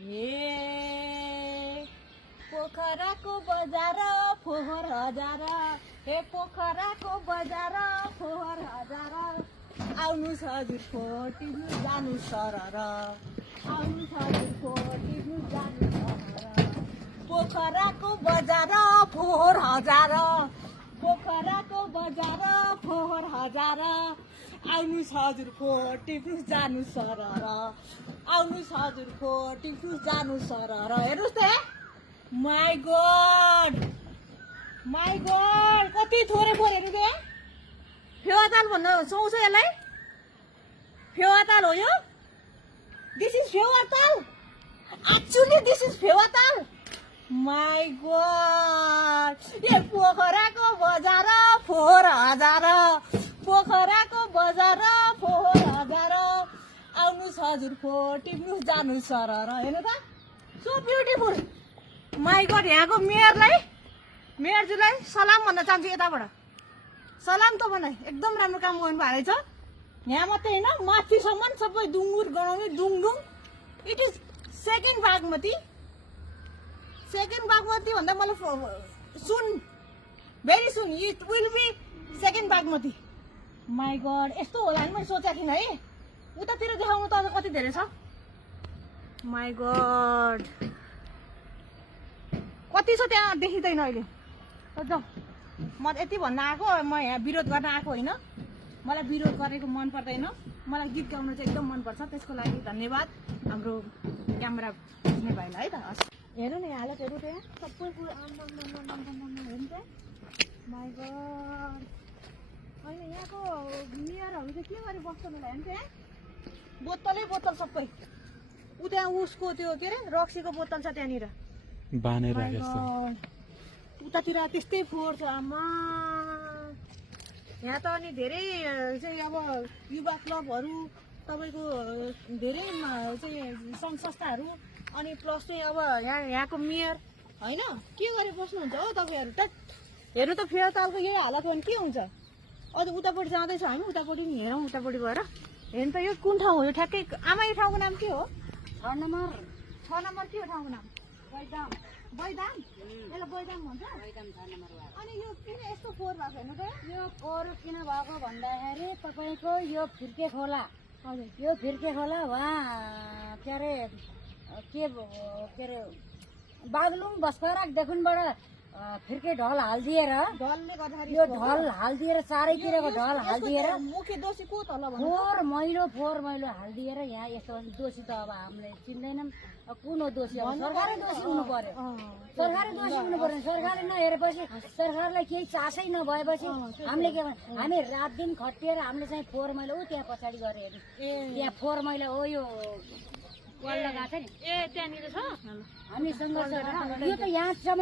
हे पोखराको बजार फोहोर हजार, हे पोखराको बजार फोहोर हजार, आउनु हजुरको टिप्नु जानु सरर, आउनु हजुरको टिप्नु जानु सरर। पोखराको बजार फोहोर हजार, पोखराको बजार फोहोर हजार, आउनु हजुरको टिप्नु जानु सरर, आउनु हजुरको टिप्नु जानु सरर। हेर्नुहोस् त, माई गॉड कति थोरै फोहोरहरू के फेवाताल भन्न सुहाउँछ यसलाई? फेवाताल हो यो? This is Phewa Tal, actually this is Phewa Tal. My god, ये पोखराको बजार फोहोर हजार, पोखराको बजार फोहोर हजार, आउनुहोस् हजुरको टिप्नुहोस् जानु सरर। हेर्नु त, सो ब्युटिफुल। माई गॉड, यहाँको मेयरज्यूलाई सलाम भन्न चाहन्छु। यताबाट सलाम त भन, एकदम राम्रो काम गर्नु भएको रहेछ। यहाँ मात्रै होइन, माथिसम्म सबै दुङ्गुर गराउने दुङदुङ। इट इज सेकेन्ड बागमती भन्दा मलाई सुन, very soon it will be second Bagmati. My god, यस्तो होला नि मैले सोचेको थिइनँ है। उतातिर देखाउनु त अझ कति धेरै छ। माई गॉड, कति छ त्यहाँ देखिँदैन अहिले। जाउँ, म यति भन्न आएको, म यहाँ विरोध गर्न आएको होइन। मलाई विरोध गरेको मन पर्दैन, मलाई गीत गाउनु चाहिँ एकदम मनपर्छ। त्यसको लागि धन्यवाद हाम्रो क्यामेरा खिच्ने भाइलाई है त। हस्, हेर्नु न यहाँ हालतहरू त्यहाँ सबै कुरो हेर्नु त। माई गॉड, अहिले यहाँको मेयरहरू चाहिँ के गरी बस्छन् होला हेर्नु त्यहाँ, बोतल सबै। ऊ त्यहाँ उसको त्यो के अरे रक्सीको बोतल छ त्यहाँनिर बानेर। उतातिर त्यस्तै फोहोर छ। आमा, यहाँ त अनि धेरै चाहिँ अब युवा क्लबहरू, तपाईँको धेरै चाहिँ सङ्घ संस्थाहरू, अनि प्लस चाहिँ अब यहाँको मेयर होइन, के गरेर बस्नुहुन्छ हो तपाईँहरू त। हेर्नु त, फेवातालको यही हालत हो भने के हुन्छ। अझ उतापट्टि जाँदैछ होइन, उतापट्टि पनि हेरौँ, उतापट्टि गएर हेर्नु त। यो कुन ठाउँ हो यो ठ्याक्कै? आमा, यो ठाउँको नाम के हो? 6 नम्बर के हो ठाउँको नाम? बैदाम। यसलाई बैदाम भन्छ। अनि यो किन यस्तो फोहोर भएको हेर्नु त? यो फोहोर किन भएको भन्दाखेरि तपाईँको यो फिर्के खोला, हजुर, यो फिर्के खोला उहाँ के अरे बागलुङ बसपारादेखिबाट फिर्के ढल हालिदिएर, ढलले गर्दाखेरि यो ढल हालिदिएर, चारैतिरको ढल हालिदिएर मुख्य दोषी को त होला भन्नु? फोहोर मैलो हालिदिएर यहाँ यस्तो दोषी त अब हामीले चिन्दैनौँ। कुन हो दोषी? अब सरकारै दोषी हुनु पर्यो, सरकारै दोषी हुनु पर्यो। सरकारले नहेरेपछि, सरकारलाई केही चासै नभएपछि हामीले के भन्यो? हामी रात दिन खटिएर हामीले चाहिँ फोहोर मैलो ऊ त्यहाँ पछाडि गरे हेर्नु, त्यहाँ फोहोर मैला हो यो वाल लगाएको छ नि, ए त्यहाँनिर छ। हामी सङ्घर्ष यो त यहाँसम्म